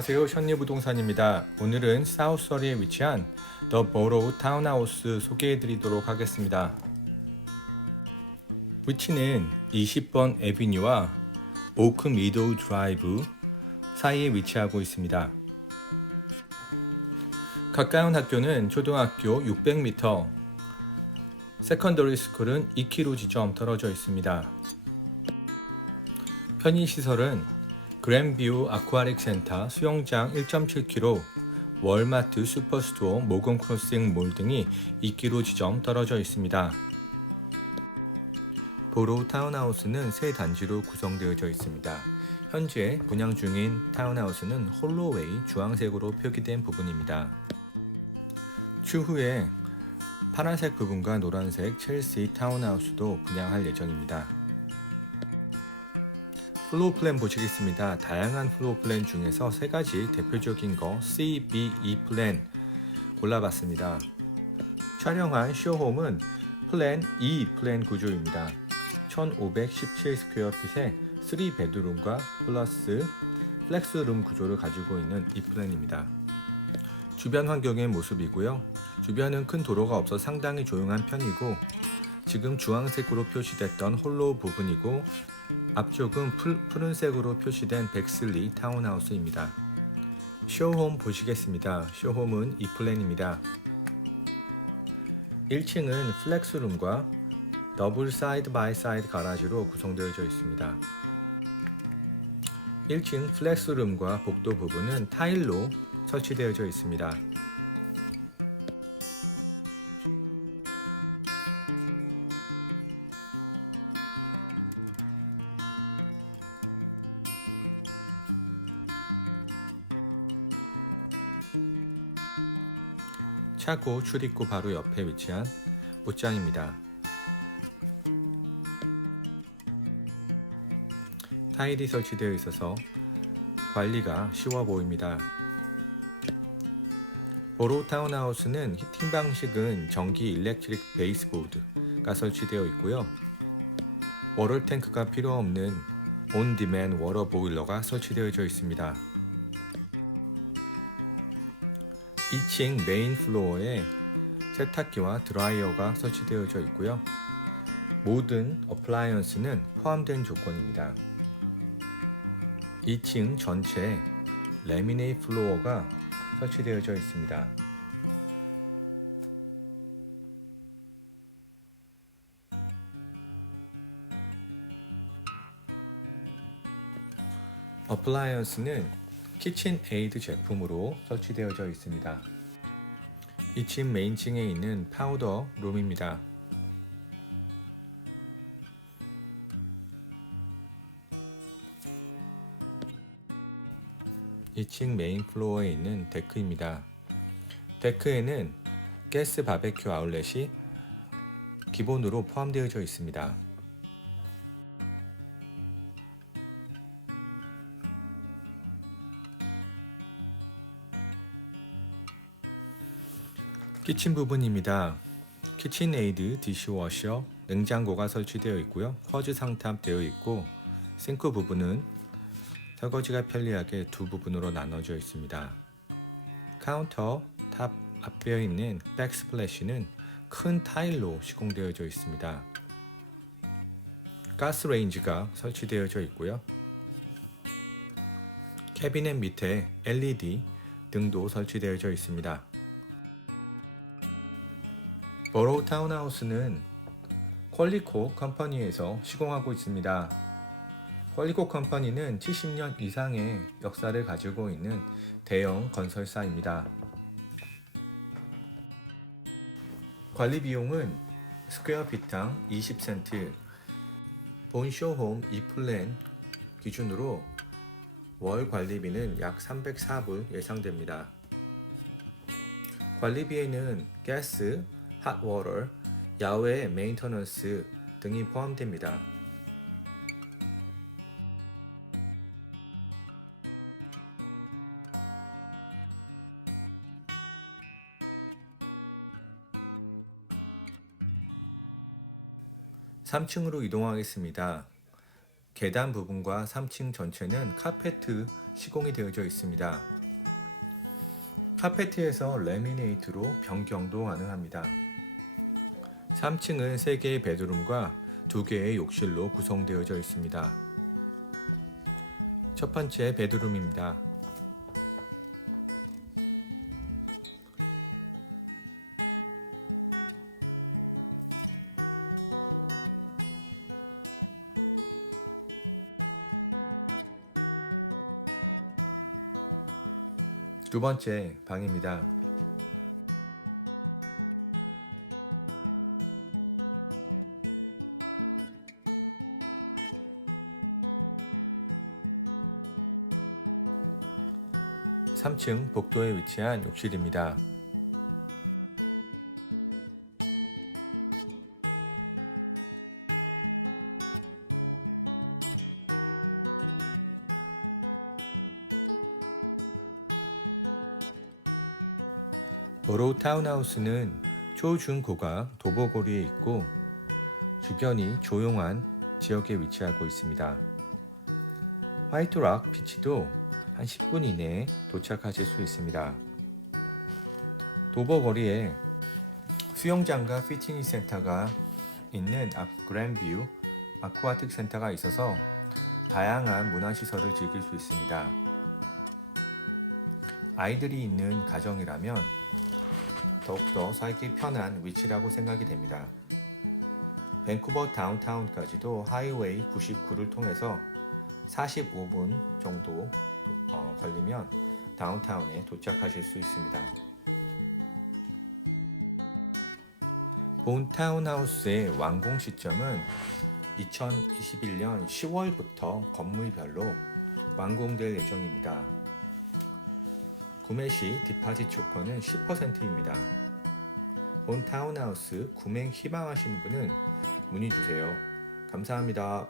안녕하세요. 현리부동산입니다. 오늘은 사우스서리에 위치한 더 버로우 타운하우스 소개해 드리도록 하겠습니다. 위치는 20번 에비뉴와 오크 미도우 드라이브 사이에 위치하고 있습니다. 가까운 학교는 초등학교 600m, 세컨더리 스쿨은 2km 지점 떨어져 있습니다. 편의시설은 그랜뷰 아쿠아릭 센터, 수영장 1.7km, 월마트 슈퍼스토어, 모건 크로싱 몰 등이 2km 지점 떨어져 있습니다. 보로우 타운하우스는 세 단지로 구성되어져 있습니다. 현재 분양 중인 타운하우스는 홀로웨이 주황색으로 표기된 부분입니다. 추후에 파란색 부분과 노란색 첼시 타운하우스도 분양할 예정입니다. 플로우 플랜 보시겠습니다. 다양한 플로우 플랜 중에서 세 가지 대표적인 거 C, B, E 플랜 골라봤습니다. 촬영한 쇼홈은 플랜 E 플랜 구조입니다. 1517 스퀘어핏의 3 베드룸과 플러스 플렉스룸 구조를 가지고 있는 이 플랜입니다. 주변 환경의 모습이고요. 주변은 큰 도로가 없어 상당히 조용한 편이고 지금 주황색으로 표시됐던 홀로우 부분이고 앞쪽은 풀, 푸른색으로 표시된 백슬리 타운하우스입니다. 쇼홈 보시겠습니다. 쇼홈은 이 플랜입니다. 1층은 플렉스룸과 더블 사이드 바이 사이드 가라지로 구성되어져 있습니다. 1층 플렉스룸과 복도 부분은 타일로 설치되어져 있습니다. 차고 출입구 바로 옆에 위치한 옷장입니다. 타일이 설치되어 있어서 관리가 쉬워 보입니다. 보로 타운하우스는 히팅 방식은 전기 일렉트릭 베이스보드가 설치되어 있고요. 워터 탱크가 필요 없는 온 디맨 워터 보일러가 설치되어져 있습니다. 2층 메인 플로어에 세탁기와 드라이어가 설치되어져 있고요. 모든 어플라이언스는 포함된 조건입니다. 2층 전체 레미네이 플로어가 설치되어져 있습니다. 어플라이언스는 키친 에이드 제품으로 설치되어져 있습니다. 2층 메인층에 있는 파우더 룸입니다. 이층 메인 플로어에 있는 데크입니다. 데크에는 가스 바베큐 아울렛이 기본으로 포함되어져 있습니다. 키친 부분입니다. 키친에이드 디시워셔, 냉장고가 설치되어 있고요. 퍼즈 상탑 되어 있고 싱크 부분은 설거지가 편리하게 두 부분으로 나눠져 있습니다. 카운터 탑 앞에 있는 백스플래시는 큰 타일로 시공되어져 있습니다. 가스 레인지가 설치되어져 있고요. 캐비넷 밑에 LED 등도 설치되어져 있습니다. 버로우 타운하우스는 퀄리코 컴퍼니에서 시공하고 있습니다. 퀄리코 컴퍼니는 70년 이상의 역사를 가지고 있는 대형 건설사입니다. 관리 비용은 스퀘어 피당 20센트, 본쇼홈 2플랜 기준으로 월 관리비는 약 304불 예상됩니다. 관리비에는 가스, 핫워터, 야외 메인터넌스 등이 포함됩니다. (3층으로) 이동하겠습니다. 계단 부분과 3층 전체는 카페트 시공이 되어져 있습니다. 카페트에서 레미네이트로 변경도 가능합니다. 3층은 3개의 베드룸과 2개의 욕실로 구성되어져 있습니다. 첫 번째 베드룸입니다. 두 번째 방입니다. 삼층 복도에 위치한 욕실입니다. 보로우 타운하우스는 초중고가 도보거리에 있고 주변이 조용한 지역에 위치하고 있습니다. 화이트락 비치도 한 10분 이내에 도착하실 수 있습니다. 도보거리에 수영장과 피트니스 센터가 있는 앞 그랜뷰 아쿠아틱 센터가 있어서 다양한 문화시설을 즐길 수 있습니다. 아이들이 있는 가정이라면 더욱더 살기 편한 위치라고 생각이 됩니다. 밴쿠버 다운타운까지도 하이웨이 99를 통해서 45분 정도 걸리면 다운타운에 도착하실 수 있습니다. 본 타운하우스의 완공 시점은 2021년 10월부터 건물별로 완공될 예정입니다. 구매 시 디파짓 조건은 10%입니다. 본 타운하우스 구매 희망하시는 분은 문의 주세요. 감사합니다.